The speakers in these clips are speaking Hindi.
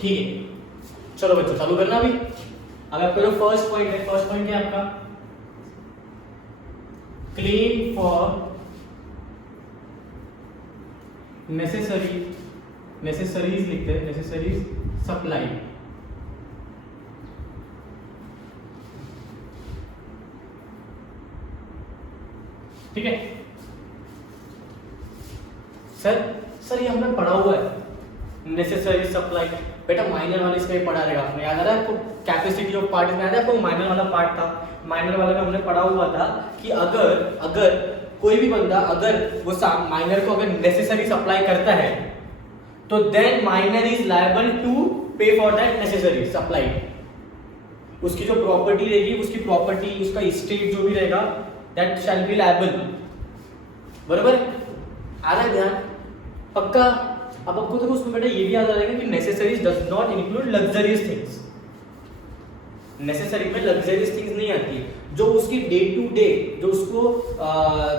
ठीक है, चलो बच्चों चालू करना अभी। अब आपका जो फर्स्ट पॉइंट है, फर्स्ट पॉइंट क्या है आपका, क्लेम फॉर नेसेसरीज लिखते हैं, नेसेसरीज सप्लाई। ठीक है सर ये हमने पढ़ा हुआ है नेसेसरी सप्लाई। बेटा माइनर वाले इसमें पढ़ा रहेगा आपने, याद आ रहा है आपको? कैपेसिटी ऑफ पार्ट में याद है आपको? माइनर वाला पार्ट था, माइनर वाले में हमने पढ़ा हुआ था कि अगर कोई भी बंदा अगर वो माइनर को अगर नेसेसरी सप्लाई करता है तो then minor is liable to pay for that necessary supply. उसकी जो प्रॉपर्टी रहेगी, उसकी प्रॉपर्टी, उसका स्टेट जो भी रहेगा, दैट शैल बी लायबल। बराबर आ रहा है ध्यान? पक्का? अब आपको देखो उसमें बेटा ये भी याद आ जाएगा कि necessaries does not include luxurious things. Necessary में लग्जरियस थिंग्स नहीं आती, जो उसकी डे टू डे, जो उसको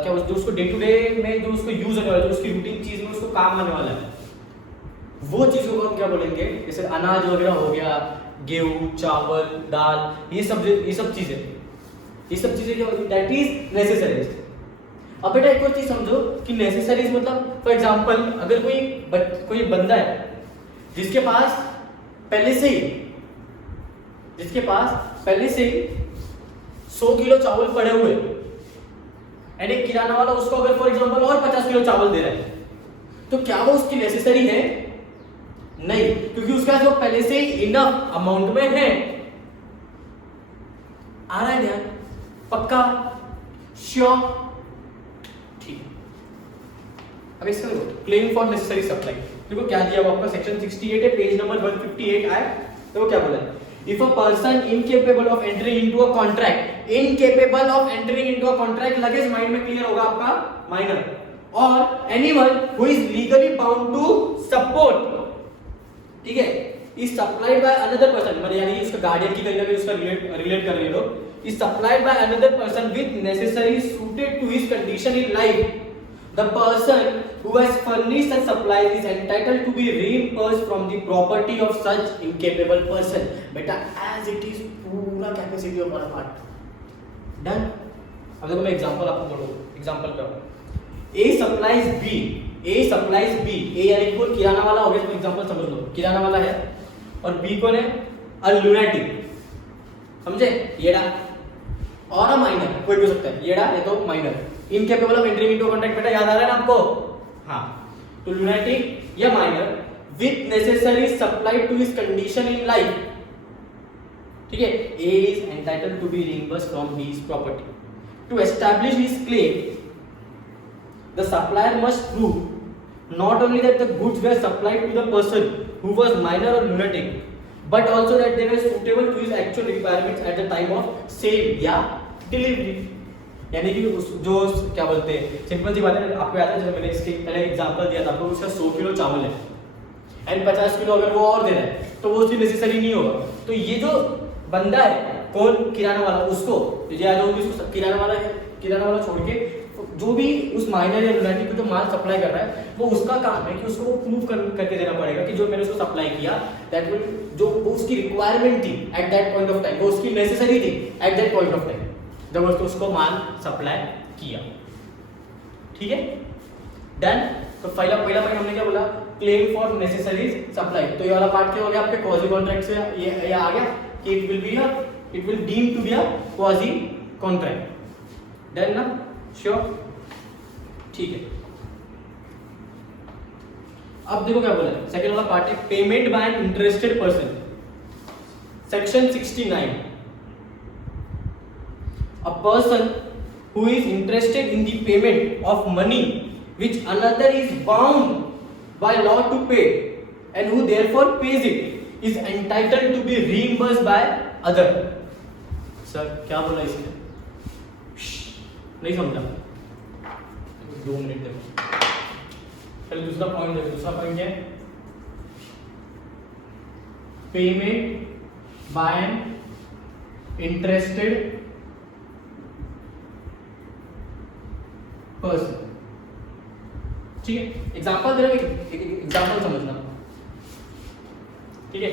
जो उसको डे टू डे में जो उसको यूज होने वाला है, जो उसकी रूटीन चीज में उसको काम आने वाला है, वो चीजों को हम क्या बोलेंगे? जैसे अनाज वगैरह हो गया, गेहूं, चावल, दाल, ये सब चीजें क्या होती है? That is necessaries. अब बेटा एक और चीज समझो कि नेसेसरीज मतलब फॉर एग्जांपल अगर कोई बंदा है जिसके पास पहले से ही 100 किलो चावल पड़े हुए एंड एक किराना वाला उसको अगर फॉर एग्जांपल और 50 किलो चावल दे रहा है, तो क्या वो उसकी नेसेसरी है? नहीं, क्योंकि उसके पास वो पहले से ही इनफ अमाउंट में है। आ रहा है ध्यान? पक्का? श्योर? ठीक। अब इसका क्लेम फॉर नेसेसरी सप्लाई देखो क्या दिया हुआ आपका, सेक्शन 68 है, पेज नंबर 158 आए। तो क्या बोला? If a person incapable of entering into a contract, incapable of entering into a contract, लगेज माइंड में क्लियर होगा आपका, माइनर, और anyone who is legally bound to support, ठीक है, is supplied by another person, मतलब यानी इसका गार्डियन की कहीं ना कहीं उसका रिलेट कर रहे हो, is supplied by another person with necessary suited to his condition in life, the person who has furnished such supplies is entitled to be reimbursed from the property of such incapable person. बेटा as it is पूरा कैपेसिटी ऑफ वाला पार्ट डन। अब देखो मैं एग्जांपल आपको बोलूं, एग्जांपल क्या A supplies B, A यानी कोई किराना वाला हो गया, तो एग्जांपल समझ लो, किराना वाला है और B कौन है? अ लुनेटिक, समझे? येड़ा और अ माइनर, कोई भी हो सकता है, येड़ा या तो minor, incapable of entering into contract. बेटा याद आ रहा है ना आपको? हाँ, तो लुनेटिक या minor with necessary supply to his condition in life, ठीक है, A is entitled to be reimbursed from his property. To establish his claim, the supplier must prove not only that the goods were supplied to the person who was minor or lunatic, but also that they were suitable to his actual requirements at the time of sale या delivery। यानी कि जो क्या बोलते हैं, सिंपल सी बात है, आपको याद है जब मैंने इसके पहले एग्जांपल दिया था आपको, उसका 100 किलो चावल है एंड 50 किलो अगर वो और दे रहा है तो वो उसकी नेसेसरी नहीं होगा। तो ये जो बंदा है, कौन? किराना वाला, उसको उसको किराना वाला छोड़ के जो भी उस माइनर या लुनेटिक को जो माल सप्लाई कर रहा है, वो उसका काम है कि उसको वो प्रूव करके देना पड़ेगा कि जो मैंने उसको सप्लाई किया दैट विल, जो उसकी रिक्वायरमेंट थी at that point of time, वो उसकी नेसेसरी थी at that point of time जब उसको माल सप्लाई किया। ठीक है, डन। तो पहला पॉइंट हमने क्या बोला? Claim for necessary supply. तो ये वाला पार्ट क्या हो गया आपके क्वाजी कॉन्ट्रैक्ट से? ये आ गया कि it will deem to be a quasi contract. Done ना? श्योर? ठीक है। अब देखो क्या बोला, सेकंड वाला पार्ट है payment by an interested person, section 69। A person who is interested in the payment of money which another is bound by law to pay and who therefore pays it is entitled to be reimbursed by other। Sir क्या बोला इसने? नहीं समझा? 2 मिनट देखो। चलो दूसरा पॉइंट देखो, दूसरा पॉइंट क्या है? Payment by an interested person. ठीक है, एग्जांपल दे रहा हूं, एग्जांपल समझना। ठीक है,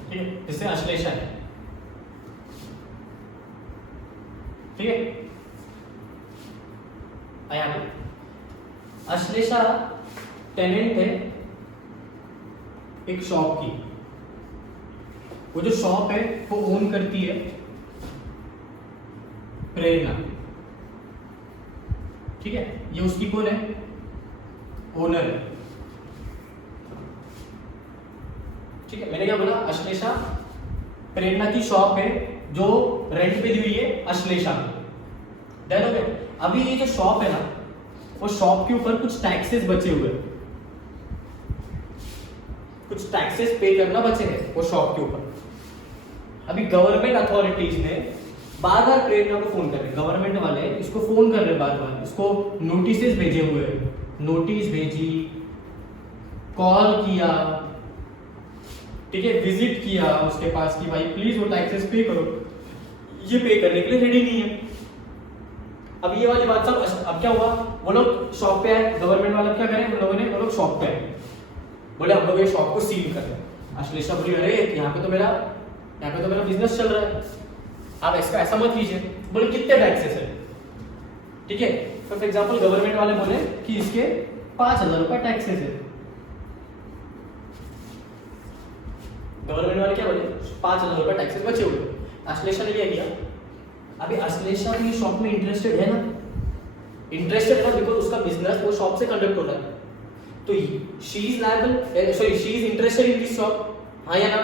ठीक है, जिससे अश्लेषा है, ठीक है। आया अश्लेषा टेनेंट है एक शॉप की, वो जो शॉप है वो ओन करती है प्रेरणा, ठीक है, ये उसकी कौन है, ओनर है, ठीक है। मैंने क्या बोला, अश्लेषा प्रेरणा की शॉप है जो रेंट पे दी हुई है अश्लेषा को। डन हो गया। अभी ये जो शॉप है ना, वो शॉप के ऊपर कुछ टैक्सेस बचे हुए, कुछ टैक्सेस पे करना बचे हैं वो शॉप के ऊपर। अभी गवर्नमेंट अथॉरिटीज ने बार बार प्रेरणा को फोन कर रहे, गवर्नमेंट वाले इसको फोन कर रहे बार बार, इसको नोटिसेस भेजे हुए, नोटिस भेजी, कॉल किया, ठीक है, विजिट किया उसके पास कि भाई प्लीज वो टैक्सेस पे करो, ये पे करने के लिए रेडी नहीं है। अब ये वाली बात सब, अब क्या हुआ, वो लोग शॉप पे आए, गवर्नमेंट वाला क्या करे, उन लोगों ने, वो लोग शॉप पे आए, बोले हम लोग ये शॉप को सील कर रहे। अश्लेषा बोली अरे यहाँ पे तो मेरा बिजनेस चल रहा है, आप इसका ऐसा मत कीजिए। बोले कितने टैक्सेस है, ठीक है, फॉर एग्जांपल गवर्नमेंट वाले बोले कि इसके 5,000 रुपए टैक्सेस है। गवर्नमेंट वाले क्या बोले, 5,000 रुपए टैक्सेस बचे हुए। अश्लेषा ने क्या किया, अभी अश्लेषा भी शॉप में इंटरेस्टेड है ना, बिकॉज उसका बिजनेस वो शॉप से कंडक्ट हो रहा है, तो she is liable, sorry she is interested in this shop, हाँ या ना,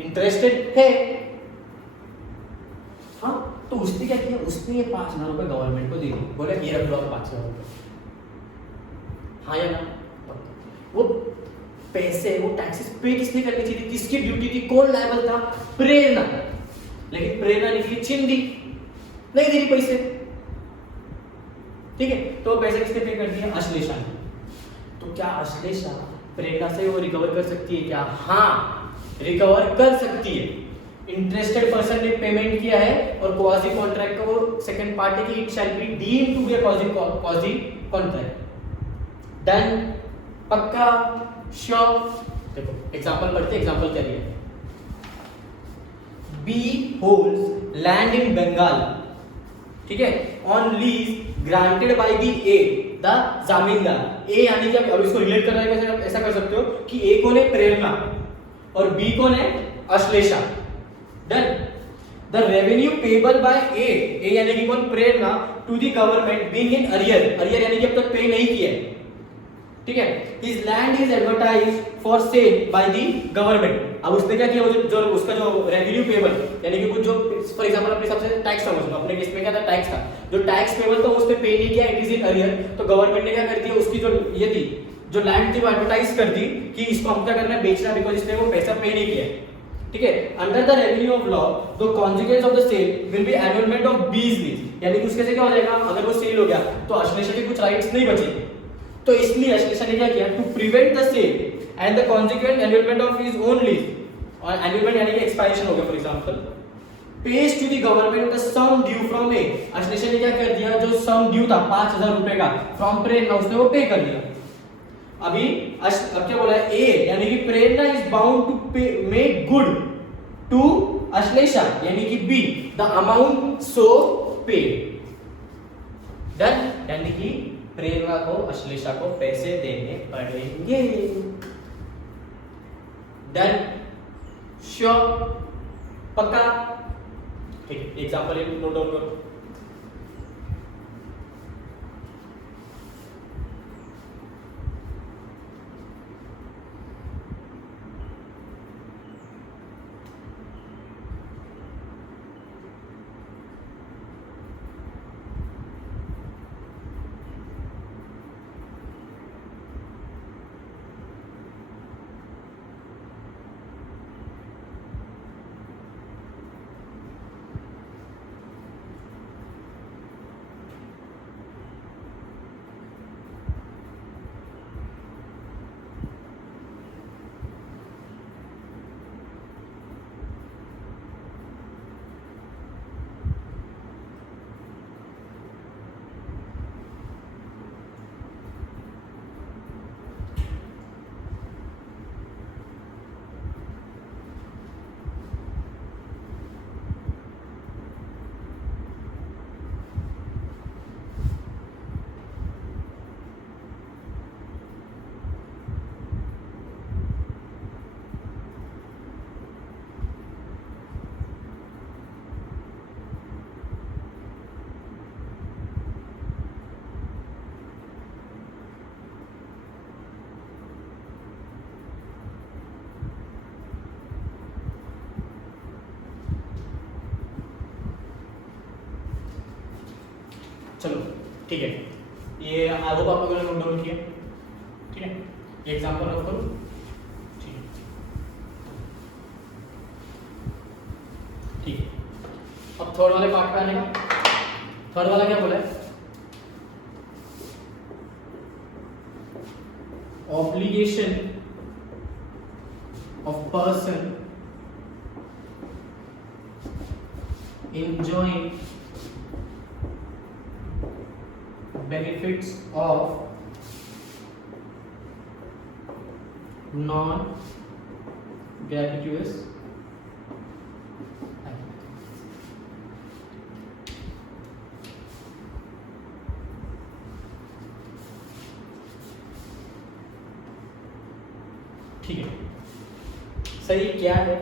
इंटरेस्टेड है, हाँ। तो उसने क्या किया, उसने ये 5,000 रुपए गवर्नमेंट को दे दिए, बोले ये रख लो 5,000 रुपए, हाँ या ना। वो पैसे, वो टैक्सेस पे किसने करनी चाहिए, किसकी ड्यूटी थी, कौन लायबल था, प्रेरणा। लेकिन प्रेरणा ने की छिन दी, नहीं दे रही पैसे, ठीक है, तो पैसे किसने पे कर दिया, अश्लेषा ने। तो क्या अश्लेषा प्रेरणा से वो रिकवर कर सकती है क्या, हाँ रिकवर कर सकती है। इंटरेस्टेड पर्सन ने पेमेंट किया है और क्वाजी कॉन्ट्रैक्ट का वो सेकंड पार्ट है कि it shall be deemed to be a quasi contract. Done, पक्का, श्योर। देखो एग्जांपल पढ़ते, एग्जांपल क्या दिया, B holds land in Bengal, ठीक है, on lease granted by the A the zamindar. A यानी कि अब इसको रिलेट करना है, ऐसा कर सकते हो कि ए कौन है, प्रेरणा, और बी कौन है, Ashlesha. Done. The revenue payable by A यानी कि कौन, Prerna, to the government being in arrear यानी कि अब तक पे नहीं किया है, ठीक है। His land is advertised for sale bye the government. अब उसने क्या किया, जो उसका जो रेवेन्यू पेबल यानी कि कुछ जो फॉर एग्जांपल अपने सबसे टैक्स समझ लो, अपने केस में क्या था, टैक्स था, जो टैक्स पेबल था उसने पे नहीं किया, इट इज इन अरियर। तो गवर्नमेंट ने क्या कर दिया, उसकी जो ये थी, जो लैंड थी वो एडवर्टाइज कर दी कि इसको हम क्या करना है, बेचना, बिकॉज इसने वो पैसा पे नहीं किया, ठीक है। Under the revenue of law the consequence of the sale will be enrolment of B's lease, यानी कि उसके से क्या हो जाएगा, अगर वो सेल हो गया तो अश्लेषा के कुछ राइट्स नहीं बचेंगे। तो इसलिए अश्लेषा ने क्या किया, to prevent the sale and the consequent enrolment of his own lease, और एनरोलमेंट यानी कि एक्सपायरेशन हो गया for example, pays to the government the sum due from A. Ashlesha ने क्या कर दिया, जो सम ड्यू था 5,000 रुपए का फ्रॉम प्रेरणा, उसने वो पे कर दिया। अभी अब क्या बोला है, ए यानी कि प्रेरणा इज बाउंड टू पे मेक गुड टू अश्लेषा यानी कि be the amount so paid. Done, यानी कि प्रेरणा को अश्लेषा को पैसे देने पड़ेंगे। डन, श्योर, पक्का, ठीक। एग्जांपल नोट डाउन करो। चलो ठीक है, ये आई होप आप लोगों ने नोट डाउन किया। ठीक है, ये एग्जांपल नोट करो। ठीक है, ठीक है, अब थर्ड वाले पार्ट पे आने का। थर्ड वाला क्या बोला है? Obligation of person enjoying benefits of non-gratuitous ठीक है, सही क्या है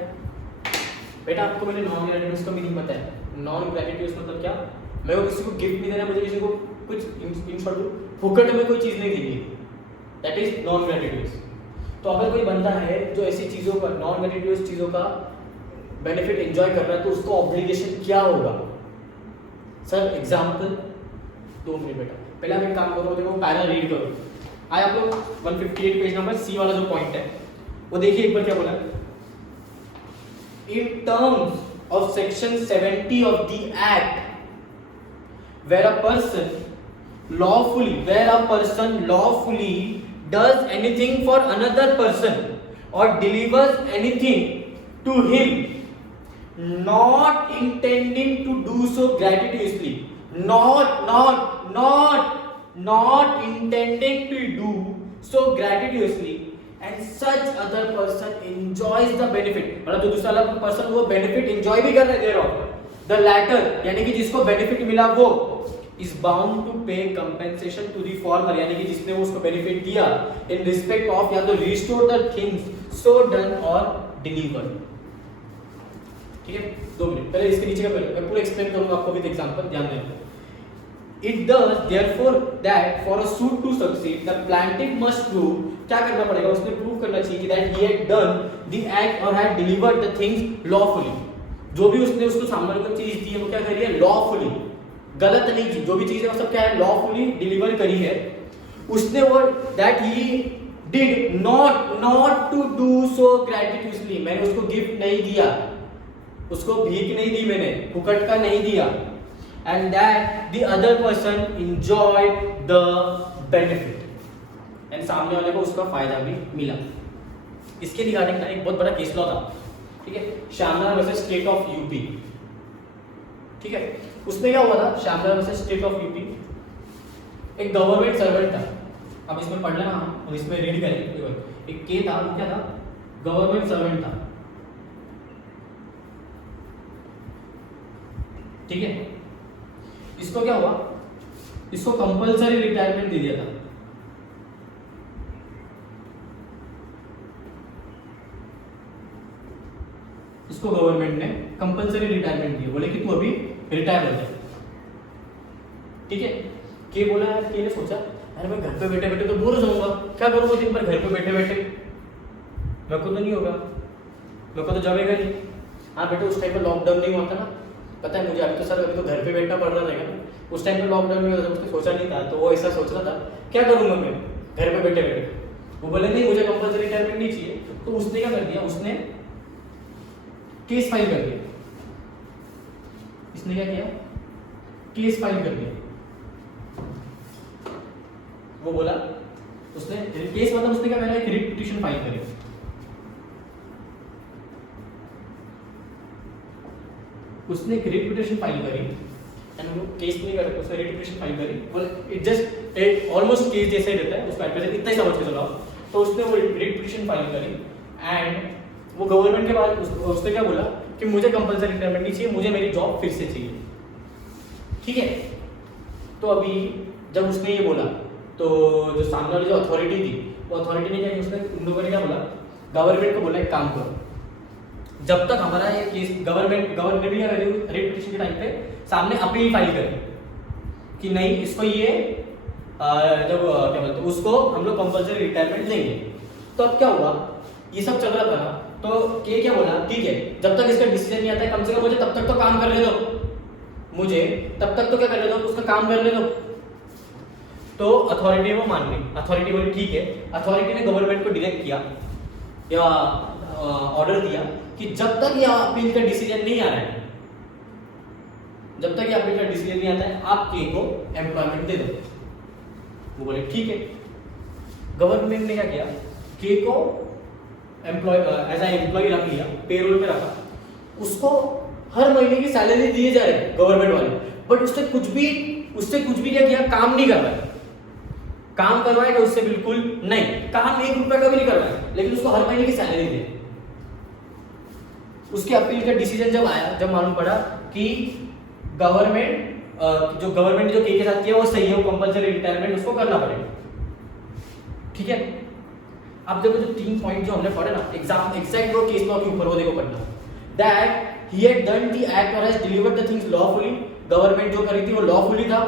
बेटा? आपको मैंने नॉन ग्रेटिट्यूड का मीनिंग बताया। नॉन ग्रेटिट्यूड मतलब क्या? मैं किसी को गिफ्ट नहीं देना, मुझे किसी को कुछ इन शॉर्ट फुकट में कोई चीज नहीं देनी है, दैट इज नॉन ग्रेटिट्यूड। तो अगर कोई बंदा है जो ऐसी चीजों का, नॉन ग्रेटिट्यूड चीजों का बेनिफिट एंजॉय कर रहा है, तो उसको ऑब्लिगेशन क्या होगा? सर एग्जांपल 2 मिनट बेटा, पहले आप एक काम करो, देखो पैरा रीड करो। आए आप लोग 158 पेज नंबर सी वाला जो पॉइंट है वो देखिए एक बार क्या बोला। In terms of section 70 of the act, where a person lawfully does anything for another person or delivers anything to him, not intending to do so gratuitously, not intending to do so gratuitously, and such other person enjoys the benefit, मतलब जो दूसरा वाला पर्सन वो बेनिफिट एंजॉय भी कर रहा है, देयर ऑफ द लैटर, यानी कि जिसको बेनिफिट मिला वो is bound to pay compensation to the former, यानी कि जिसने वो उसको बेनिफिट दिया in respect of या तो restore the things so done or delivered। ठीक है, 2 मिनट पहले इसके नीचे का पहले मैं पूरा एक्सप्लेन करूंगा आपको विद एग्जांपल, ध्यान देना। It does therefore that for a suit to succeed, the plaintiff must prove, क्या करना पड़ेगा? उसने प्रूव करना चाहिए कि that he had done the act or had delivered the things lawfully, जो भी उसने उसको सामने को चीज दी है वो क्या करी है? लॉफुली, गलत नहीं की, जो भी चीज है वो सब क्या है? लॉफुली डिलीवर करी है उसने, वो that he did not to do so gratuitously, मैंने उसको गिफ्ट नहीं दिया, उसको भीख नहीं दी, मैंने फुकट का नहीं दिया, and that the other person enjoyed the benefit, and सामने वाले को उसका फायदा भी मिला। इसके रिगार्डिंग ना एक बहुत बड़ा केस लॉ था, ठीक है, Shyamlal versus state of UP. ठीक है, उसमें क्या हुआ था? Shyamlal versus state of UP, एक गवर्नमेंट सर्वेंट था, अब इसमें पढ़ लेना और इसमें रीड करेंगे। एक के था, वो क्या था? गवर्नमेंट सर्वेंट था। ठीक है, इसको क्या हुआ? इसको कंपलसरी रिटायरमेंट दे दिया था। इसको गवर्नमेंट ने कंपलसरी रिटायरमेंट दी, बोले कि तू अभी रिटायर हो जा। ठीक है, के बोला यार, के ने सोचा अरे मैं घर पे बैठे बैठे तो बोर हो जाऊंगा, क्या करूंगा दिन भर घर पे बैठे बैठे, मेरे को तो नहीं होगा, मेरे को तो जमेगा नहीं। हाँ बेटा, उस टाइम पे लॉकडाउन नहीं हुआ था ना, पता है मुझे, अभी तो सर अभी तो घर पे बैठना पड़ रहा था ना, उस टाइम पे लॉकडाउन नहीं होता, उसने सोचा नहीं था, तो वो ऐसा सोच रहा था क्या करूंगा मैं घर पे बैठे बैठे। वो बोले नहीं मुझे कंपलसरी रिटायरमेंट नहीं चाहिए, तो उसने क्या कर दिया? उसने केस फाइल कर दिया। इसने क्या किया? केस फाइल कर दिया। वो बोला उसने केस मतलब उसने क्या करा? एक रिट पिटीशन फाइल करी। उसने एक रिट पिटीशन फाइल करी एंड वो केस नहीं कर, उसने रिट पिटीशन फाइल करी, बोले इट जस्ट एक ऑलमोस्ट केस जैसा ही रहता है, उसका एड्रेस इतना ही समझ के चलो। तो उसने वो रिट पिटीशन फाइल करी एंड वो गवर्नमेंट के बाद उसने क्या बोला कि मुझे कंपलसरी रिटायरमेंट नहीं चाहिए, मुझे मेरी जॉब फिर से चाहिए। ठीक है, तो अभी जब उसने ये बोला तो जो सामने वाली जो अथॉरिटी थी, वो अथॉरिटी ने क्या किया? उसने उन लोगों ने क्या बोला? गवर्नमेंट को बोला एक काम करो, जब तक हमारा ये केस गवर्नमेंट ने भी रिट पिटीशन के टाइम पे सामने अपील फाइल करी कि नहीं इसको ये जब क्या बोलते हैं उसको हम लोग कंपलसरी रिटायरमेंट देंगे। तो अब क्या हुआ? ये सब चल रहा था ना, तो के क्या बोला? ठीक है, जब तक इसका डिसीजन नहीं आता है कम से कम मुझे तब तक तो काम करने दो, मुझे, तब तक तो क्या कर लेता हूँ, उसका काम कर लेता हूँ। तो अथॉरिटी वो मान ली, अथॉरिटी बोली ठीक है, अथॉरिटी ने गवर्नमेंट को डायरेक्ट किया या ऑर्डर दिया कि जब तक ये अपील का डिसीजन नहीं आ रहा है, जब तक ये अपील का डिसीजन नहीं आता है, आप के को एम्प्लॉयमेंट दे दो। वो बोले ठीक है। गवर्नमेंट ने क्या किया, के को एज ए एम्प्लॉय रख लिया, पेरोल पे रखा, उसको हर महीने की सैलरी दिए जा रहे गवर्नमेंट वाले, बट उससे कुछ भी क्या किया, काम नहीं कर रहा है। काम करवाएगा उससे बिल्कुल नहीं, काम 1 रुपए का भी नहीं करवाएगा, लेकिन उसको हर महीने की सैलरी दे। उसके अपील का डिसीजन जब आया, जब मालूम पड़ा कि गवर्नमेंट जो के साथ किया वो सही है, वो कंपलसरी रिटायरमेंट उसको करना पड़ेगा। ठीक है, अब देखो जो 3 पॉइंट जो हमने पढ़े ना, एग्जैक्ट वो केस लॉ के ऊपर, वो देखो पढ़ना, that he had done the act or has delivered the things lawfully। Government जो करी थी वो लॉफुली था।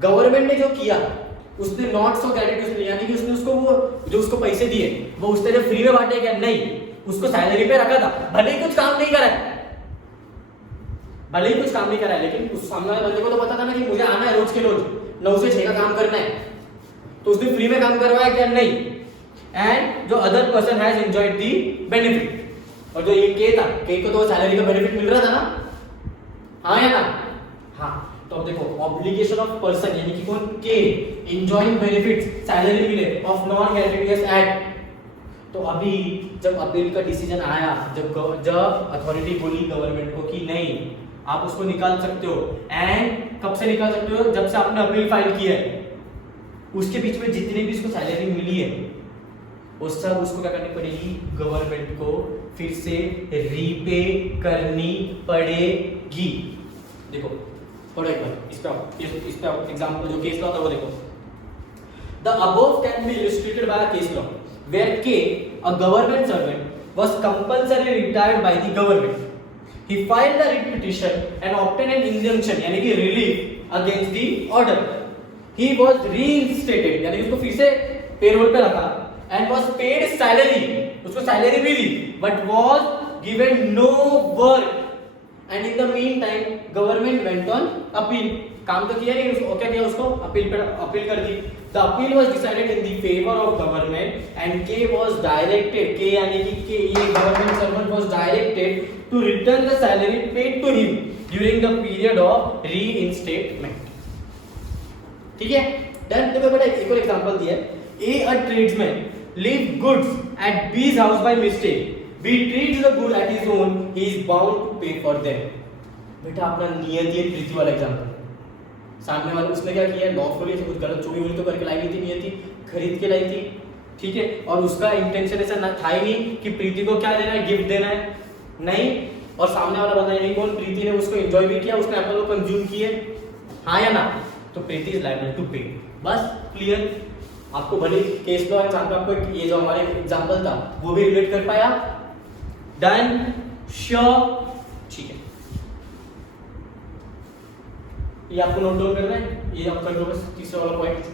गवर्नमेंट ने जो किया उसने नॉट सो ग्रेटिट्यूड, यानी कि उसने उसको वो जो उसको पैसे दिए वो उसने जब फ्री में बांटे क्या, नहीं, उसको सैलरी पे रखा था, भले ही कुछ काम नहीं करा है, लेकिन उस सामने वाले बंदे को तो पता था ना कि मुझे आना है रोज के रोज 9 से 6 का काम करना है, तो उसने फ्री में काम करवाया क्या, नहीं। एंड जो other person has enjoyed the benefit, और जो ये के था, के को तो सैलरी का बेनिफिट मिल रहा था ना, हाँ या ना, हाँ। तो अब देखो ऑब्लिगेशन ऑफ पर्सन यानी कि कौन, के, एंजॉयिंग बेनिफिट्स, सैलरी मिले ऑफ नॉन ग्रेटिट्यूडियस एक्ट। तो अभी जब अपील का डिसीजन आया, जब अथॉरिटी बोली गवर्नमेंट को कि नहीं आप उसको निकाल सकते हो, एंड कब से निकाल सकते हो, जब से आपने अपील फाइल की है, उसके बीच में जितनी भी उसको सैलरी मिली है वो सब उसको क्या करनी पड़ेगी, गवर्नमेंट को फिर से रीपे करनी पड़ेगी। देखो पढ़ो एक बार इस पे एग्जांपल जो केस लॉ था वो देखो। The above can be illustrated by a case law where के a government servant was compulsory retired by the government. He filed the writ petition and obtained an injunction यानी कि relief against the order. He was reinstated यानी कि उसको फिर से पेरोल पे रखा, and was paid salary, उसको सैलरी भी दी, but was given no work, and in the meantime government went on appeal। काम तो किया नहीं, उसको क्या किया, उसको अपील कर दी। The appeal was decided in the favor of government and K was directed, K यानी कि ये government servant was directed to return the salary paid to him during the period of reinstatement। ठीक है, डन। तो बेटा एक और एग्जांपल दिया है, a tradesman leave goods at B's house by mistake, B treats the good at his own, he is bound to pay for them। बेटा अपना नियति प्रीति वाला एग्जांपल, सामने वाले उसने क्या किया, लॉफुली से कुछ गलत चोरी वोरी तो करके लाई नहीं थी, नियति खरीद के लाई थी, ठीक है, और उसका इंटेंशन ऐसा ना था ही नहीं कि प्रीति को क्या देना है, गिफ्ट देना है, नहीं, और सामने वाला बंदा यानी कौन, प्रीति ने उसको एंजॉय भी किया, उसने एप्पल को कंज्यूम किए, हाँ या ना, तो प्रीति इज लायबल टू पे। बस क्लियर। आपको भले केस लॉ एग्जांपल, आपको ये जो हमारे एग्जांपल था वो भी रिलेट कर पाया, डन, श्योर, ठीक है। ये आपको नोट डाउन करना है, ये आप कर लो बस, तीसरा वाला पॉइंट।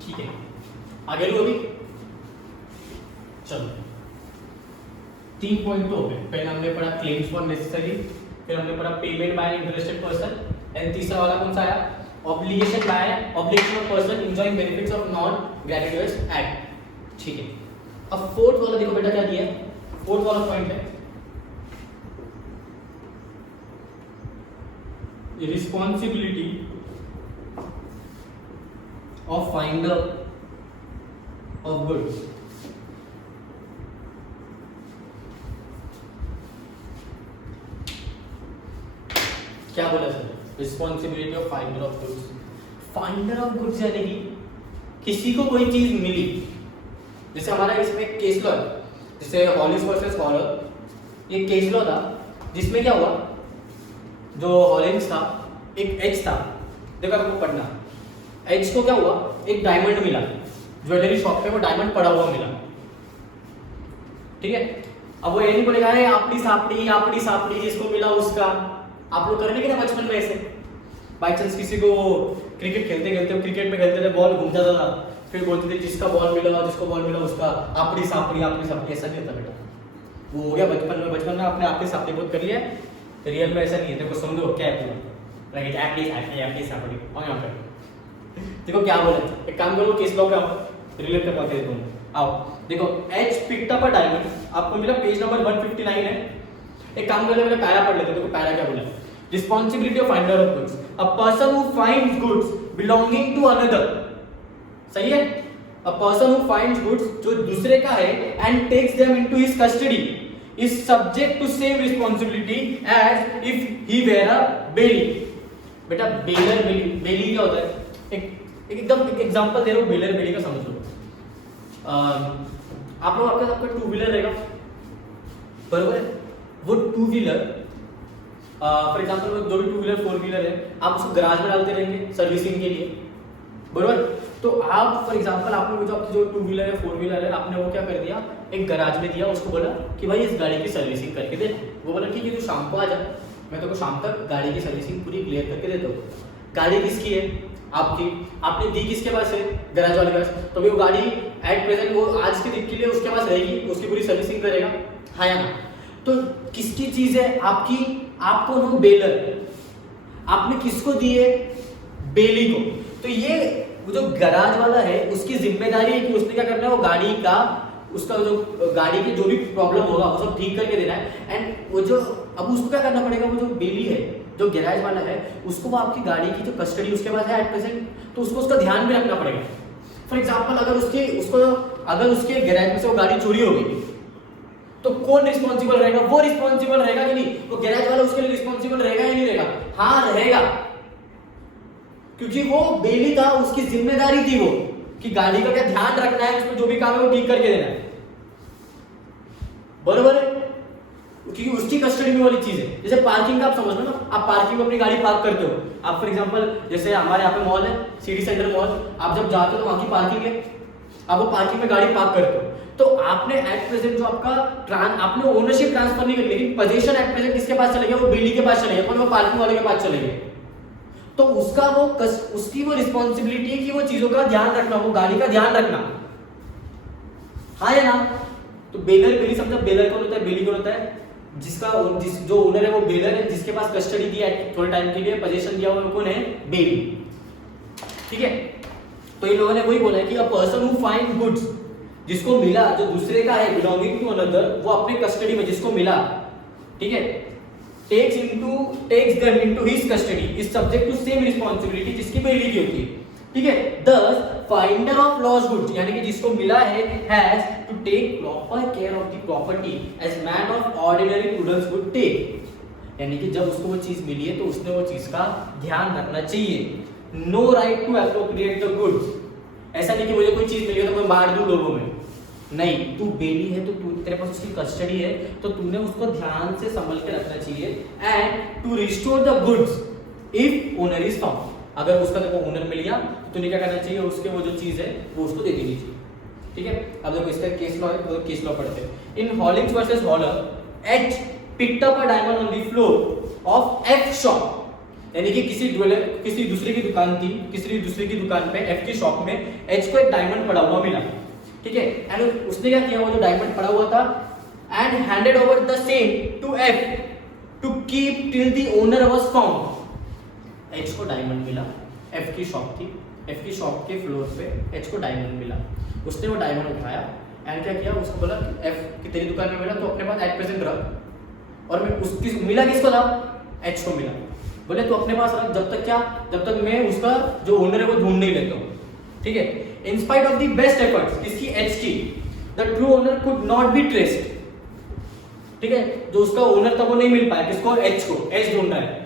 ठीक है, आगे लो अभी, चलो 3 पॉइंट तो हो गए। पहले हमने पढ़ा क्लेम्स फॉर नेसेसरी, फिर हमने पढ़ा payment by interested person, and तीसरा वाला कौन सा आया, obligation by obligation of person enjoying benefits of non gratuitous act. ठीक है, अब फोर्थ वाला देखो बेटा क्या दिया है, फोर्थ वाला पॉइंट है responsibility of finder of goods। क्या बोला sir, responsibility of finder of goods. Finder of goods यानी कि किसी को कोई चीज मिली, जैसे हमारा इसमें केस लॉ है, जैसे हॉलिस वर्सेस हॉलर, ये केस लॉ था जिसमें क्या हुआ, जो हॉलिंस था, एक एच था, देखो आपको पढ़ना, एच को क्या हुआ, एक डायमंड मिला ज्वेलरी शॉप पे, वो डायमंड पड़ा हुआ मिला, ठीक है। अब वो ये नहीं बोलेगा अरे आपड़ी सापड़ी जिसको मिला उसका, आप लोग करने के ना बचपन में ऐसे, बाई चांस किसी को क्रिकेट खेलते खेलते, क्रिकेट में खेलते थे, बॉल घूम जाता था, फिर बोलते थे जिसको बॉल मिला उसका आपड़ी सापड़ी, ऐसा नहीं होता बेटा, वो हो गया बचपन में आपने आपड़ी सापड़ी बहुत कर लिया, रियल में ऐसा नहीं है। देखो समझो क्या है पूरा, राइट, आपड़ी सापड़ी और यहाँ पे देखो क्या बोला, एक काम करो केस लॉ पे आओ, रिलेट कर पाते हैं दोनों, आओ देखो H picked up a diamond, आपको मिला पेज नंबर 159 है, एक काम करते हैं पैरा पढ़ लेते हैं। देखो पैरा क्या बोला, responsibility of finder of goods, a person who finds goods belonging to another, सही है, a person who finds goods जो दूसरे का है and takes them into his custody is subject to same responsibility as if he were a bailee. बेटा बेलर बेली क्या होता है, एकदम एक एग्जांपल दे रहा हूं, बेलर बेली का समझ लो। आप लोग आपका टू व्हीलर रहेगा, बरोबर है, वो टू व्हीलर फॉर एग्जांपल जो भी टू व्हीलर फोर व्हीलर है, आप उसको गैराज में डालते रहेंगे सर्विसिंग के लिए, बरोबर। तो आप फॉर एग्जांपल आपने जो टू व्हीलर है फोर व्हीलर है, आपने वो क्या कर दिया, एक गैराज में दिया, उसको बोला कि भाई इस गाड़ी की सर्विसिंग करके दे, वो बोला ठीक है तू शाम को आ जा, मैं तेरे को शाम तक गाड़ी की सर्विसिंग पूरी क्लियर करके देता हूँ। गाड़ी किसकी है, आपकी, आपने दी किसके पास है, गैराज वाले के पास, तो वो गाड़ी एट प्रेजेंट वो आज के दिन के लिए उसके पास रहेगी, उसकी पूरी सर्विसिंग करेगा, हाँ या ना। तो किसकी चीज है आपकी, आपको नो बेलर, आपने किसको दी है, बेली को। तो ये वो जो गैराज वाला है उसकी जिम्मेदारी है कि उसने क्या करना है, वो गाड़ी का उसका जो गाड़ी के जो भी प्रॉब्लम होगा वो सब ठीक करके देना है। एंड वो जो अब उसको क्या करना पड़ेगा, वो जो बेली है जो गैराज वाला है उसको वो आपकी गाड़ी की जो कस्टडी उसके पास है एट प्रेजेंट, तो उसको उसका ध्यान भी रखना पड़ेगा। फॉर एग्जांपल अगर उसके गैराज में से वो गाड़ी चोरी हो गई तो कौन रिस्पॉन्सिबल रहेगा, वो रिस्पॉन्सिबल रहेगा कि नहीं, वो गैराज वाला उसके लिए रिस्पॉन्सिबल रहेगा या नहीं रहेगा, हाँ रहेगा, क्योंकि वो बेली था, उसकी जिम्मेदारी थी वो कि गाड़ी का क्या ध्यान रखना है, उसमें जो भी काम है वो ठीक करके देना है, बरोबर है, क्योंकि उसकी कस्टडी में वाली चीज है। जैसे पार्किंग का आप समझ लो ना, आप पार्किंग में अपनी गाड़ी पार्क करते हो, आप फॉर एग्जांपल जैसे हमारे यहाँ पे मॉल है सिटी सेंटर मॉल, आप जब जाते हो तो वहां की पार्किंग है, आप वो पार्किंग में गाड़ी पार्क करते हो, तो आपने एट प्रेजेंट जो आपका आपने ओनरशिप ट्रांसफर नहीं कर, लेकिन पोजीशन एट प्रेजेंट किसके पास चले गया, वो बिल्डी के पास चले गया, वो पार्किंग वाले के पास चले गए, तो उसका वो उसकी वो रिस्पॉन्सिबिलिटी है कि वो चीजों का ध्यान रखना, वो गाड़ी का ध्यान रखना, हाँ या ना। तो बेलर बेली समझा, बेलर कौन होता है, बेली कौन होता है, जो ओनर है वो बेलर है, जिसके पास कस्टडी दिया है थोड़े टाइम के लिए, पोजीशन दिया हुआ है, कौन है, बेली, ठीक है। तो इन लोगों ने वही बोला है कि अ पर्सन हु फाइंड गुड्स, जिसको मिला जो दूसरे का है, बिलोंगिंग टू अनदर, वो अपने कस्टडी में जिसको मिला, ठीक है, takes them into his custody is subject to same responsibility, जिसकी बेली की होती है, ठीक है। दस फाइंडर ऑफ लॉस्ट गुड्स, यानी कि जिसको मिला है, has to take proper care of the property as man of ordinary prudence would take, यानी कि जब उसको वो चीज मिली है तो उसने वो चीज का ध्यान रखना चाहिए। No right to appropriate the goods, ऐसा नहीं कि मुझे कोई चीज मिली है तो मैं बांट दूं लोगों में, नहीं, तू बेली है तो तू तेरे पास उसकी कस्टडी है तो तूने उसको ध्यान से संभल के रखना चाहिए। And to restore the goods if owner is found, अगर उसका देखो ओनर मिल गया तो तूने क्या करना चाहिए, उसके वो जो चीज है वो उसको दे देनी चाहिए, ठीक है। अब देखो इसका केस लॉ है, तो केस लॉ पढ़ते हैं। In Hollings versus Holler, H picked up a diamond on the floor of F shop, यानी कि किसी दूसरे की दुकान थी, किसी दूसरे की दुकान पे एफ की शॉप में एच को एक डायमंड पड़ा हुआ मिला, ठीक है। एंड उसने क्या किया, वो जो डायमंड पड़ा हुआ था and handed over the same to F to keep till the owner was found. H को डायमंड मिला, एफ की शॉप थी, एफ की शॉप के फ्लोर पे एच को डायमंड मिला, उसने वो डायमंड उठाया एंड क्या किया, उसको बोला एफ की तेरी दुकान में मिला तो अपने पास एट प्रेजेंट रख, और मैं उसकी मिला किसको था, एच को मिला, बोले तो अपने पास रख, जब तक मैं उसका जो ओनर है वो ढूंढ नहीं लेता हूँ, ठीक है। In spite of the best efforts, किसकी, एच की, the true owner could not be traced, ठीक है, जो उसका ओनर था वो नहीं मिल पाया, किसको, एच को, एच ढूंढ रहा है।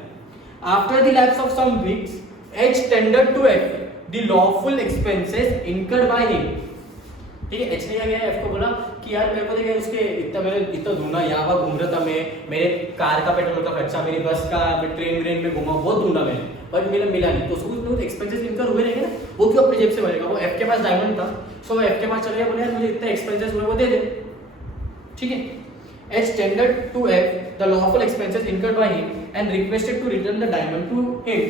After the lapse of some weeks, H tendered to F the lawful expenses incurred by him, ठीक है। एच ने क्या किया, एफ को बोला कि यार मेरे को देखा उसके इतना ढूंढा, यहाँ वहाँ घूम रहा था मैं, मेरे कार का पेट्रोल का खर्चा, मेरी बस का, मैं ट्रेन में घूमा, बहुत ढूंढा मैंने, बट मेरा मिला नहीं। तो उसको कुछ एक्सपेंसेस इनकर हुए रहेंगे ना, वो क्यों अपनी जेब से भरेगा? वो एफ के पास डायमंड था, सो वो एफ के पास चले गया, बोले यार मुझे इतना एक्सपेंसेस हुए, वो दे दे। ठीक है। H tendered to F the lawful expenses incurred by him and requested to return the diamond to him.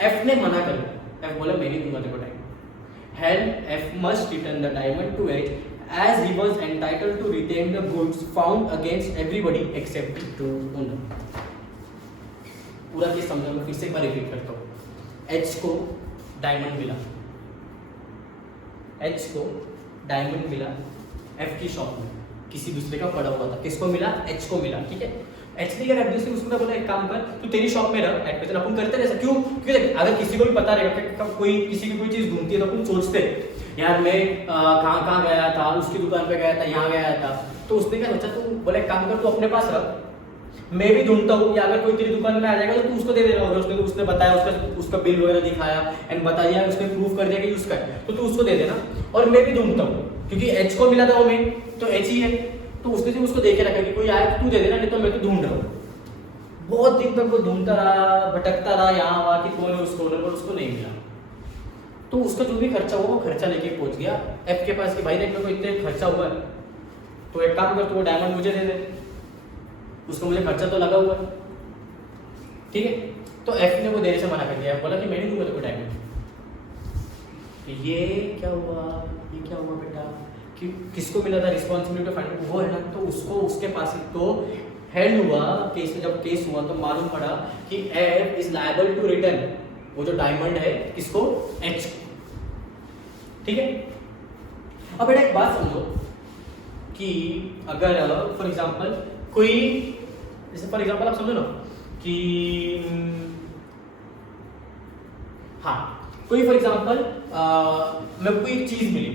F ने मना कर दिया, एफ बोला मैं नहीं दूंगा तेरे को diamond. Hence, F must return the diamond to H as he was entitled to retain the goods found against everybody except the true owner. पूरा केस समझो, मैं फिर से एक बार रिपीट करता हूँ। H को डायमंड मिला, H को डायमंड मिला F की शॉप में, किसी दूसरे का पड़ा हुआ था, किसको मिला? H को मिला। ठीक है। एच ने क्या कर उसको बोला एक काम कर, तू तेरी शॉप में रह, एट अपन करते रहे। क्यों? क्योंकि अगर किसी को भी पता रहेगा कि कोई किसी की कोई चीज ढूंढती है तो अपन सोचते यार मैं कहाँ गया था, उसकी दुकान पे गया था, यहाँ गया था। तो उसने क्या सोचा, तू बोला एक काम कर, तू अपने पास रख, मैं भी ढूंढता हूँ, या अगर कोई तेरी दुकान में आ जाएगा तो तू उसको दे देना होगा। उसने बताया, उसका बिल वगैरह दिखाया एंड बताया, उसने प्रूफ कर दिया कि उसका है, तो तू उसको दे देना, और मैं भी ढूंढता हूँ क्योंकि एच को मिला था वो में, तो एच ही है, तो उसने जो उसको देके रखा कि कोई आए तू दे देना, नहीं तो मैं तो ढूंढ रहा हूँ। बहुत दिन तक वो ढूंढता रहा, भटकता रहा यहाँ वहाँ कि कौन है उसको, और उसको नहीं मिला। तो उसका जो भी खर्चा हुआ वो खर्चा लेके पहुंच गया एफ के पास कि भाई देख मेरे को इतने खर्चा हुआ है, तो एक काम कर, तो वो डायमंड मुझे दे दे, उसको मुझे खर्चा तो लगा हुआ है। ठीक है। तो एफ ने वो देने से मना कर दिया, बोला कि मैं नहीं दूंगा तेरे को डायमंड। तो ये क्या हुआ बेटा कि किसको मिला था रिस्पॉन्सिबिलिटी फाइंड, वो है ना, तो उसको उसके पास ही तो हेल्ड हुआ केस में। जब केस हुआ तो मालूम पड़ा कि F is liable to return वो जो डायमंड है, किसको? एच को। ठीक है। अब बेटा एक बात समझो कि अगर फॉर एग्जांपल कोई, जैसे फॉर एग्जांपल आप समझो ना कि हाँ कोई फॉर एग्जांपल मेरे को कोई चीज मिली,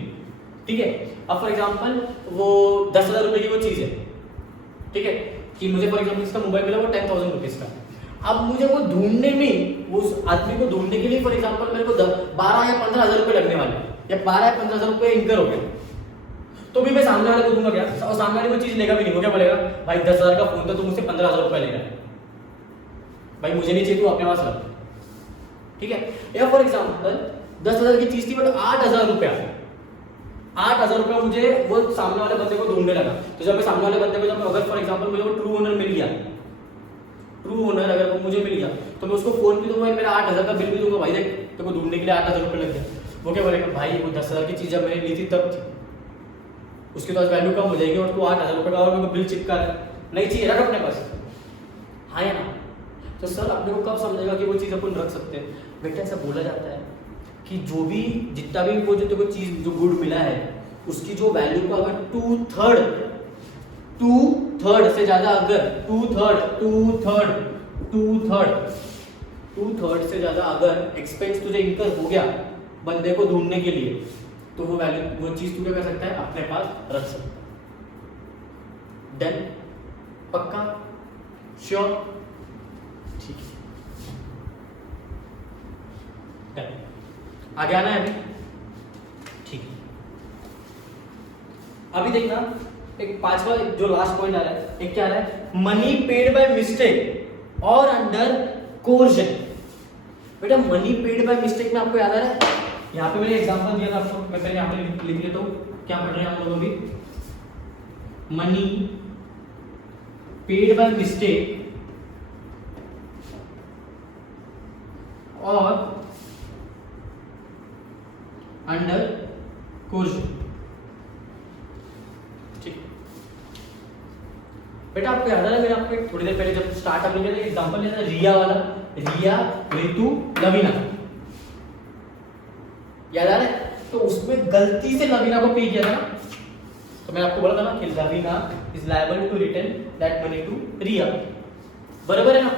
ठीक है। अब फॉर एग्जांपल वो 10,000 रुपए की वो चीज है, ठीक है, कि मुझे फॉर एग्जांपल इसका मोबाइल मिला वो 10,000 रुपीज का। अब मुझे वो ढूंढने में, उस आदमी को ढूंढने के लिए फॉर एग्जांपल मेरे को 12 या 15,000 रुपए लगने वाले, या 12 या 15,000 रुपए इनकर हो गए, तो भी मैं सामने वाले को दूंगा क्या? और सामने वाले को चीज लेगा भी नहीं, वो क्या बोलेगा? भाई 10,000 का फोन था, तू मुझसे 15,000 रुपए ले रहा है, भाई मुझे नहीं चाहिए, तू अपने पास रख। ठीक है। या फॉर एग्जांपल 10,000 की चीज थी बट 8,000 रुपया, 8,000 रुपया मुझे वो सामने वाले बंदे को ढूंढने लगा। तो जब मैं सामने वाले बंदे को, जब अगर फॉर एग्जांपल मुझे वो ट्रू ओनर मिल गया, ट्रू ओनर अगर वो मुझे मिल गया, तो मैं उसको फोन भी दूंगा, मेरा 8,000 का बिल भी दूंगा, भाई देख तेरे को ढूंढने के लिए 8,000 रुपये लग गया। वो क्या बोलेगा? भाई वो 10,000 की चीज जब मैंने ली थी तब थी, उसके पास वैल्यू कम हो जाएगी और तू 8,000 रुपये का और मेरे को बिल चिपका रहा है, नहीं चाहिए, रख अपने पास। हाँ या ना? तो सर अपने को कब समझेगा कि वो चीज़ अपन रख सकते हैं? बेटा ऐसा बोला जाता है कि जो भी जितना भी वो जो तेरे को चीज़ जो गुड मिला है उसकी जो वैल्यू को अगर 2/3 से ज़्यादा, अगर 2/3 से ज़्यादा अगर एक्सपेंस तुझे इनकर हो गया बंदे को ढूंढने के लिए, तो वो वैल्यू, वो चीज़ तू क्या कर सकता है? अपने पास रख सकता है। डन? पक्का? श्योर? ठीक है, डन। आगे आना है अभी? ठीक है। अभी देखना एक पांचवा जो लास्ट पॉइंट आ रहा है, एक क्या आ रहा है? मनी पेड बाय मिस्टेक और अंडर कोर्जन। बेटा मनी पेड बाय मिस्टेक में आपको याद आ रहा है? यहाँ पे मैंने एग्जांपल दिया था आपको, मैं पहले यहाँ पे लिख लेता हूँ। क्या पढ़ रहे हैं हम लोग अभी? मनी पेड बाय मिस्टेक और अंडर कोर्जन। ठीक बेटा, आपको याद आ रहा है मैंने आपको थोड़ी देर पहले जब स्टार्टअप में एग्जांपल लिया था रिया वाला, रिया, ऋतु, लवीना, याद आ रहा है? तो उसमें गलती से लवीना को पे किया था ना, तो मैंने आपको बोला था ना कि Lavina is liable to return that money to Riya, बराबर है ना?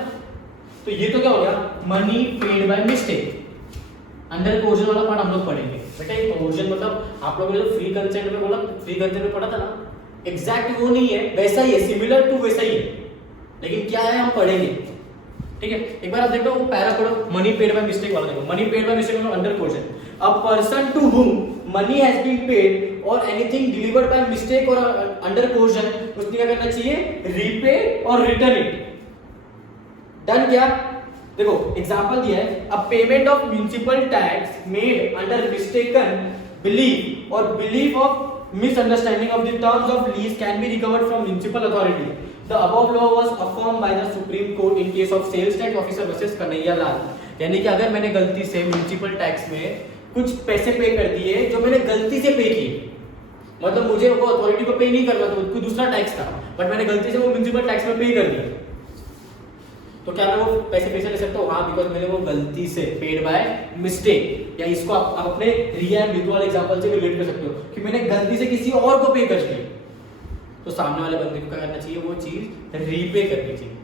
तो ये तो क्या हो गया? Money paid by mistake. Under coercion वाला पार्ट हम लोग पढ़ेंगे। बेटा ये कोर्जन मतलब आप लोगों ने जो फ्री कंसेंट में बोला, फ्री कंसेंट में पढ़ा था ना, एग्जैक्ट वो नहीं है, वैसा ही है, सिमिलर टू वैसा ही है, लेकिन क्या है हम पढ़ेंगे। ठीक है, एक बार आप देखो वो पैरा पढ़ो, मनी पेड बाय मिस्टेक वाला देखो, money paid by mistake under question, a person to whom money has been paid और एनीथिंग डिलीवर्ड बाय मिस्टेक और अंडर क्वेश्चन, उसने क्या करना चाहिए, रीपे और रिटर्न इट। डन क्या, देखो एग्जांपल दिया है, a payment of municipal tax made under mistaken belief और belief of misunderstanding of the terms of lease can be recovered from municipal authority. The above law was affirmed by the Supreme Court in case of sales tax officer versus Kanhaiya Lal. यानी कि अगर मैंने गलती से म्युनिसिपल टैक्स में कुछ पैसे पे कर दिए जो मैंने गलती से पे किए, मतलब मुझे वो अथॉरिटी को पे नहीं करना था, कोई दूसरा टैक्स था, बट मैंने गलती से वो म्युनिसिपल टैक्स में पे कर दिया, तो क्या मैं वो पैसे ले सकता हूँ? हाँ, बिकॉज मैंने वो गलती से पेड बाय मिस्टेक, या इसको आप अपने रिया एंड विद वाले एग्जांपल से रिलेट कर सकते हो कि मैंने गलती से किसी और को पे कर दिया, तो सामने वाले बंदे को क्या करना चाहिए, वो चीज रीपे करनी चाहिए।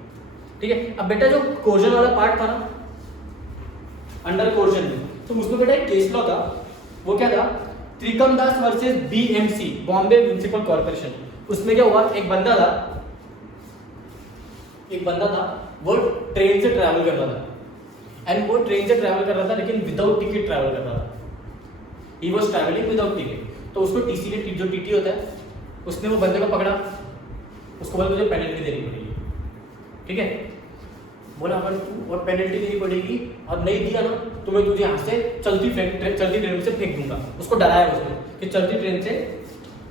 ठीक है, अब बेटा जो कोर्जन वाला पार्ट था ना अंडर कोर्जन में, तो उसमें बेटा एक केस लॉ था, वो क्या था, Trikam Das versus BMC, Bombay municipal corporation. उसमें क्या हुआ, एक बंदा था वो ट्रेन से ट्रैवल कर रहा था, एंड वो ट्रेन से ट्रैवल कर रहा था लेकिन विदाउट टिकट ट्रैवल कर रहा था, he was travelling without ticket. तो उसको टीसी ने, जो टीटी होता है, उसने वो बंदे को पकड़ा, उसको बोला तुझे पेनल्टी देनी पड़ेगी। ठीक है, बोला अगर तू और पेनल्टी देनी पड़ेगी और नहीं दिया ना तो मैं तुझे यहाँ से चलती ट्रेन से फेंक दूंगा। उसको डराया उसने कि चलती ट्रेन से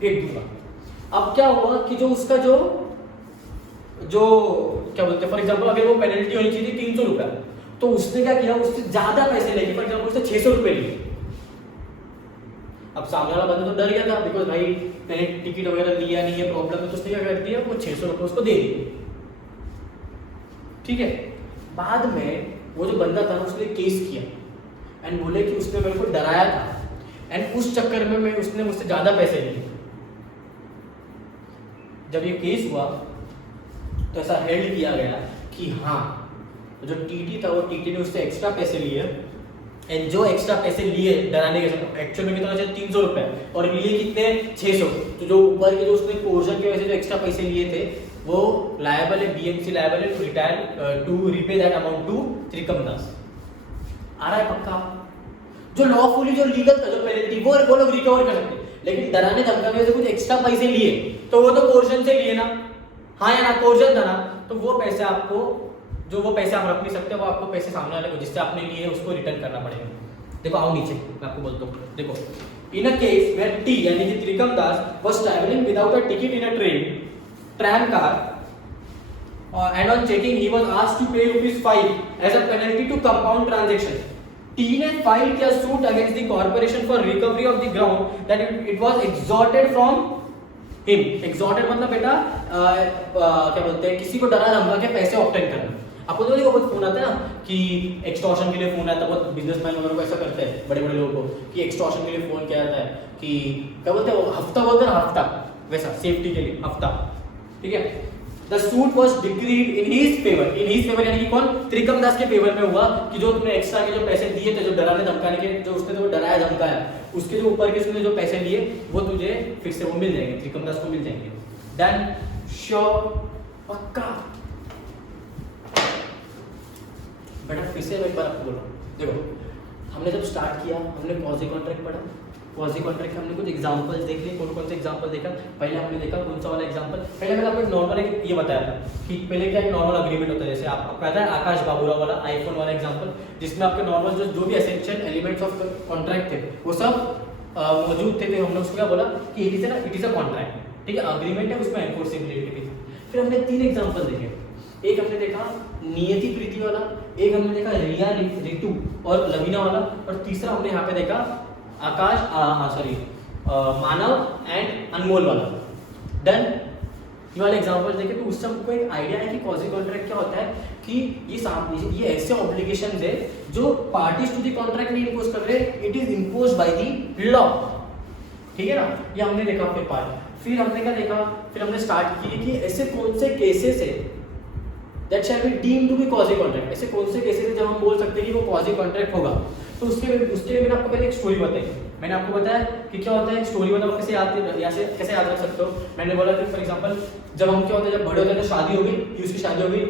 फेंक दूंगा। अब क्या हुआ कि जो उसका जो क्या बोलते हैं, फॉर एग्जांपल अगर वो पेनल्टी होनी चाहिए 300 रुपया, तो उसने क्या किया, उससे ज्यादा पैसे लेके, फॉर एग्जांपल उससे 600 रुपए लिए। अब सामने वाला बंदा तो डर गया था, बिकॉज भाई मैंने टिकट वगैरह लिया नहीं है, प्रॉब्लम है, तो उसने क्या कर दिया, वो 600 रुपए उसको दे दिए। ठीक है, बाद में वो जो बंदा था उसने केस किया एंड बोले कि उसने मेरे को डराया था, एंड उस चक्कर में उसने मुझसे ज्यादा पैसे लिए। जब ये केस हुआ तो ऐसा हेल्ड किया गया कि हाँ, जो टीटी था वो टीटी ने उससे एक्स्ट्रा पैसे लिए, एंड जो एक्स्ट्रा पैसे लिए डराने के समय एक्चुअल में कितना, 300 रुपए, और लिए कितने, 600। तो जो ऊपर के जो उसने कोर्जन की वजह से जो एक्स्ट्रा पैसे लिए थे वो लायबल है, बीएमसी लायबल है to retire to repay that amount to Trikam Das. आ रहा है पक्का? जो लॉफुली जो लीगल था, जो पेनल्टी, वो लोग रिकवर कर सकते, लेकिन डराने धमकाने से कुछ एक्स्ट्रा पैसे लिए तो वो तो कोर्जन से लिए ना, हाँ या ना, कोर्जन था ना, तो वो पैसे आपको, जो वो पैसे आप रख नहीं सकते, वो आपको पैसे सामने वाले को जिससे आपने लिए उसको रिटर्न करना पड़ेगा। देखो आओ नीचे, मैं आपको बोलता हूँ, देखो in a case where T यानी कि Trikam Das was travelling without a ticket in a tram car and on checking he was asked to pay ₹5 as a penalty to compound transaction. T ने फाइल किया suit against the corporation for recovery of the ground that it was extorted from him. Extorted मतलब बेटा क्या बोलते हैं, किसी को डरा धमका के पैसे ऑब्टेन करना। आपको तो देखो बहुत फोन आता है ना कि एक्सटॉर्शन के लिए फोन आता है, बहुत बिजनेसमैन वगैरह को ऐसा करते हैं, बड़े बड़े लोगों को कि एक्सटॉर्शन के लिए फोन किया जाता है कि क्या बोलते हैं, हफ्ता बोलते हैं ना, हफ्ता, वैसा सेफ्टी के लिए हफ्ता। ठीक है, The suit was decreed in his favor. In his favor यानी कि कौन, त्रिकम दास के फेवर में हुआ कि जो तुमने एक्स्ट्रा के जो पैसे दिए थे, जो डराने धमकाने के, जो उसने तो डराया धमकाया, उसके जो ऊपर के उसने जो पैसे लिए वो तुझे फिर से वो मिल जाएंगे, त्रिकम दास को मिल जाएंगे। Done, sure, पक्का। बेटा फिर से एक बार आपको बोलो, देखो हमने जब स्टार्ट किया हमने पॉजी कॉन्ट्रैक्ट पढ़ा, पॉजी कॉन्ट्रैक्ट हमने कुछ एग्जांपल्स देख लिए, कौन से एग्जांपल देखा, पहले हमने देखा कौन सा वाला एग्जांपल, पहले मैंने आपको नॉर्मल एक ये बताया था कि पहले क्या एक नॉर्मल अग्रीमेंट होता है, जैसे आपको पता है आकाश बाबूराव वाला आईफोन वाला एग्जांपल, जिसमें आपके नॉर्मल जो भी एसेंशियल एलिमेंट्स ऑफ कॉन्ट्रैक्ट थे वो सब मौजूद थे, तो हमने उसको क्या बोला कि इट इज अ कॉन्ट्रैक्ट। ठीक है, अग्रीमेंट है, उसमें एनफोर्सेबिलिटी भी थी। फिर हमने 3 एग्जांपल देखे, एक हमने देखा नियति प्रीति वाला, एक हमने देखा रिया रितु और लवीना वाला, और तीसरा हमने यहाँ पे देखा आकाश मानव एंड अनमोल वाला। डन, ये वाले एग्जांपल देखे तो उससे हमको एक आइडिया है कि क्वाजी कॉन्ट्रैक्ट क्या होता है, कि ये ऐसे ऑब्लिगेशंस है जो पार्टीज टू द कॉन्ट्रैक्ट नहीं इंपोज कर रहे, it is imposed by the law. ठीक है ना, ये हमने देखा फिर पार्ट। फिर हमने क्या देखा, फिर हमने स्टार्ट की कि ऐसे कौन से केसेस है that shall be deemed to be quasi contract. ऐसे कौन से केसेस है जब हम बोल सकते हैं कि वो क्वाजी कॉन्ट्रैक्ट होगा? तो उसके लिए मैंने आपको पहले एक स्टोरी बताई। मैंने आपको बताया कि क्या होता है स्टोरी, मतलब कैसे याद रख सकते हो। मैंने बोला कि फॉर एग्जांपल जब हम क्या होता है, जब बड़े होते हैं तो शादी हो गई, कि उसकी शादी हो गई,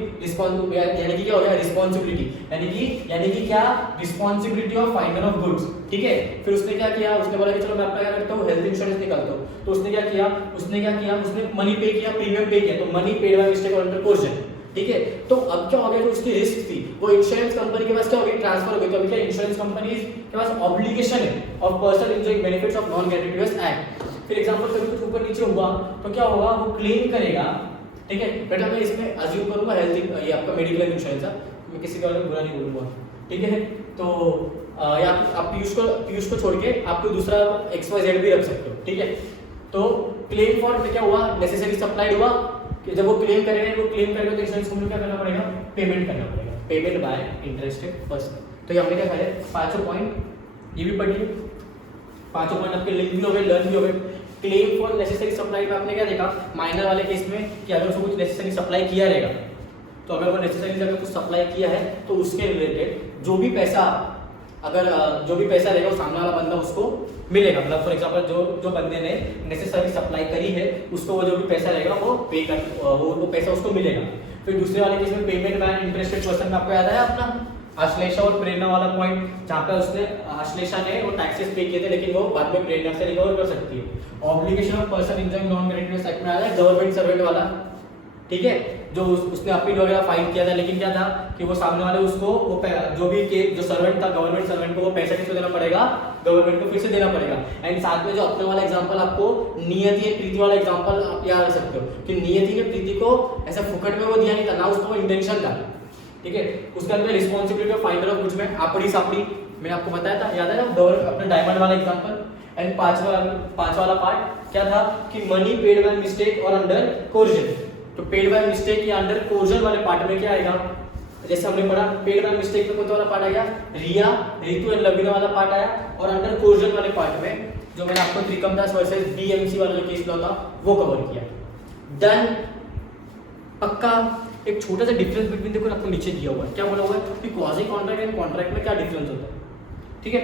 यानी कि क्या हो गया, रिस्पॉन्सिबिलिटी, यानी कि क्या, responsibility of finder of goods. ठीक है, फिर उसने क्या किया, उसने बोला कि चलो मैं अपना क्या करता हूँ, हेल्थ इंश्योरेंस निकालता हूँ। तो उसने क्या किया, उसने मनी पे किया, प्रीमियम पे किया, तो मनी पेड बाय मिस्टेक और अंडर कोर्शन। ठीक है, तो अब क्या हो गया, जो उसकी रिस्क थी वो इंश्योरेंस कंपनी के पास क्या हो गई, ट्रांसफर हो गई। तो अभी क्या इंश्योरेंस कंपनी के पास ऑब्लिगेशन है of person enjoying benefits of non gratuitous act. फिर एग्जांपल कभी कुछ ऊपर नीचे हुआ तो क्या होगा, वो क्लेम करेगा। ठीक है, बेटा मैं इसमें अज्यूम करूंगा हेल्थ, ये आपका मेडिक्लेम इंश्योरेंस है, मैं किसी का बुरा नहीं बोलूंगा। ठीक है, तो या आप पीयूष को छोड़ के आप कोई दूसरा XYZ भी रख सकते हो। ठीक है, तो क्लेम फॉर क्या हुआ, नेसेसरी सप्लाइड हुआ कि जब वो क्लेम करेंगे तो इंश्योरेंस कंपनी क्या करना पड़ेगा, पेमेंट करना पड़ेगा, पेमेंट बाय इंटरेस्टेड पर्सन। तो ये हमने क्या कहा, पांचों पॉइंट ये भी पढ़ लिए, पांचों पॉइंट आपके लिंक भी हो गए, लर्न भी हो गए। क्लेम फॉर नेसेसरी सप्लाई में आपने क्या देखा, माइनर वाले केस में कि अगर उसको कुछ नेसेसरी सप्लाई किया रहेगा, तो अगर वो नेसेसरी अगर कुछ सप्लाई किया है तो उसके रिलेटेड जो भी पैसा रहेगा वो सामने वाला बंदा उसको मिलेगा। मतलब फॉर एग्जांपल जो बंदे ने नेसेसरी सप्लाई करी है उसको वो जो भी पैसा रहेगा वो पे कर, वो पैसा उसको मिलेगा। फिर दूसरे वाले केस में पेमेंट बाय इंटरेस्टेड पर्सन में आपको याद आया अपना आश्लेषा और प्रेरणा वाला पॉइंट, जहाँ पे उसने आश्लेषा ने वो टैक्सेस पे किए थे लेकिन वो बाद में प्रेरणा से रिकवर कर सकती है। Obligation of person enjoying non gratuitous act में आया है गवर्नमेंट सर्वेंट वाला। ठीक है, जो उसने अपील वगैरह फाइल किया था, लेकिन क्या था कि वो सामने वाले उसको वो जो सर्वेंट था, गवर्नमेंट सर्वेंट को वो पैसा किसको देना पड़ेगा, गवर्नमेंट को फिर से देना पड़ेगा। एंड साथ में जो अपने वाला एग्जांपल आपको नियति और प्रीति वाला एग्जांपल आप याद रख सकते हो कि नियति ने प्रीति को ऐसा फुकट में वो दिया नहीं था, ना उसका वो इंटेंशन था। ठीक है, उसके अंदर responsibility of finder of goods में आपड़ी सापड़ी मैंने आपको बताया था, याद है ना, अपने डायमंड वाला एग्जांपल। एंड पांच वाला पार्ट क्या था कि मनी पेड बाय मिस्टेक और अंडर कोर्जन। तो पेड बाय मिस्टेक या अंडर कोर्जन वाले पार्ट में क्या आएगा, जैसे हमने पढ़ा पेड बाय मिस्टेक में कौन सा वाला पार्ट आया, रिया, रितु एंड लवीना वाला पार्ट आया, और अंडर कोर्जन वाले पार्ट में जो मैंने आपको त्रिकमदास वर्सेस बीएमसी वाला जो केस था वो कवर किया। डन, पक्का। एक छोटा सा डिफरेंस बिटवीन देखो आपको नीचे दिया हुआ है, क्या बोला हुआ है कि क्वाजी कॉन्ट्रैक्ट एंड कॉन्ट्रैक्ट में क्या डिफरेंस होता है। ठीक है,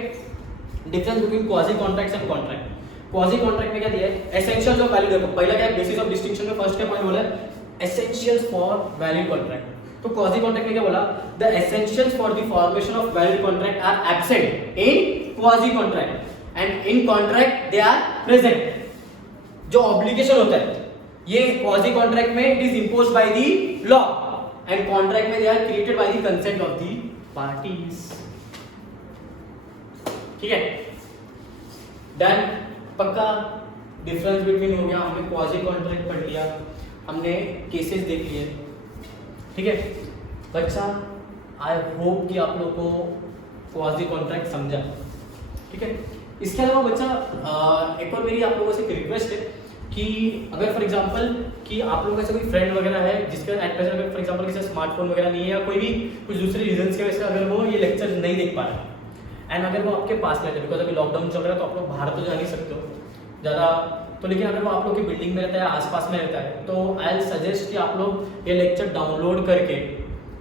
difference between quasi contracts and contract. Quasi contract में क्या दिया है, एसेंशियल्स ऑफ वैलिड, देखो पहला क्या है बेसिस ऑफ डिस्टिंक्शन में फर्स्ट क्या पॉइंट बोला है, एसेंशियल्स फॉर वैलिड कॉन्ट्रैक्ट। तो क्वाजी कॉन्ट्रैक्ट में क्या बोला, the essentials for the formation of valid contract are absent in quasi contract and in contract they are present. जो ऑब्लिगेशन होता है ये क्वाजी कॉन्ट्रैक्ट में it is imposed by the law and contract में they are created by the consent of the parties. ठीक है, डन, पक्का। डिफरेंस बिटवीन हो गया, हमने क्वाजी कॉन्ट्रैक्ट पढ़ लिया, हमने केसेस देख लिए। ठीक है बच्चा, आई होप कि आप लोग को क्वाजी कॉन्ट्रैक्ट समझा। ठीक है, इसके अलावा बच्चा एक और मेरी आप लोगों से एक रिक्वेस्ट है कि अगर फॉर एग्जांपल कि आप लोगों में से कोई फ्रेंड वगैरह है जिसके एट प्रेजेंट अगर फॉर एग्जांपल किसी स्मार्टफोन वगैरह नहीं है या कोई भी कुछ दूसरे रीजंस की वजह से अगर वो ये लेक्चर नहीं देख पा रहा है एंड अगर वो आपके पास रहता है, बिकॉज अभी लॉकडाउन चल रहा है तो आप लोग बाहर तो जा नहीं सकते हो ज़्यादा, तो लेकिन अगर वो आप लोग की बिल्डिंग में रहता है आसपास में रहता है तो आई विल सजेस्ट कि आप लोग ये लेक्चर डाउनलोड करके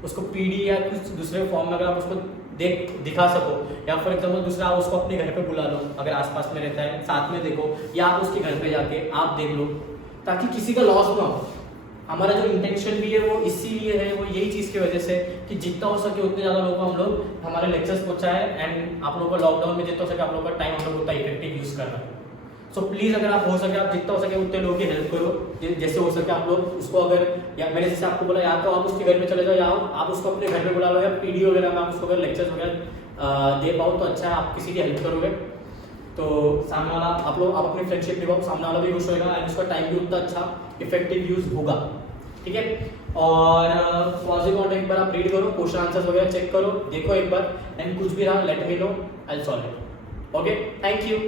उसको पीडी या कुछ दूसरे फॉर्म में अगर आप उसको दिखा सको, या फॉर एग्जाम्पल दूसरा आप उसको अपने घर पे बुला लो अगर आसपास में रहता है, साथ में देखो, या आप उसके घर पे जाके आप देख लो, ताकि किसी का लॉस ना हो। हमारा जो इंटेंशन भी है वो इसीलिए है, वो यही चीज़ की वजह से कि जितना हो सके उतने ज़्यादा लोगों को हम लोग हमारे लेक्चर्स पहुँचाए एंड आप लोगों को लॉकडाउन में जितना हो सके आप लोगों का टाइम हम लोग उतना इफेक्टिव यूज़ करना है। सो प्लीज़ अगर आप हो सके आप जितना हो सके उतने लोगों की हेल्प करो, जैसे हो सके आप लोग उसको अगर, या मैंने जैसे आपको बोला या तो आप उसके घर में चले जाओ या आप उसको अपने घर में बुला लो, या पीडी वगैरह में आप उसको अगर लेक्चर्स वगैरह दे पाओ तो अच्छा है, आप किसी की हेल्प करोगे तो सामने वाला आप लोग आप अपनी फ्रेंडशिप निभाओ, सामने वाला भी खुश होगा एंड उसका टाइम भी उतना अच्छा इफेक्टिव यूज होगा। ठीक है, और क्वाजी कॉन्ट्रैक्ट एक बार आप रीड करो, क्वेश्चन आंसर्स वगैरह चेक करो, देखो एक बार एंड कुछ भी रहा let me know, I will solve it. Okay, thank you.